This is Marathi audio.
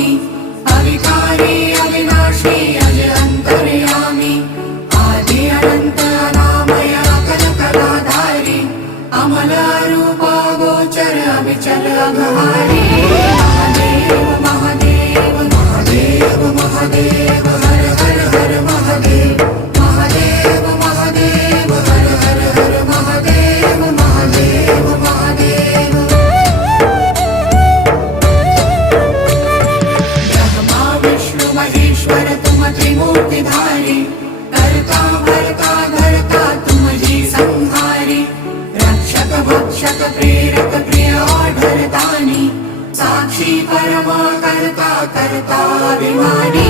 स्वामी अविकारी अविनाशी अज अंतर्यामी आदि अनंत अनामय अकल कलाधारी अमल रूप गोचर अविचल अघहारी महादेव महादेव महादेव महादेव हर हर हर महादेव महादेव महादेव हर हर हर महादेव महादेव महादेव ब्रह्मा विष्णु महेश्वर तुम त्रिमूर्तिधारी कर्ता भर्ता धर्ता तुम जी संहारी रक्षक भक्षक प्रेरक प्रिय आढरतानी साक्षी परमा कर्ता कर्ता अभिमानी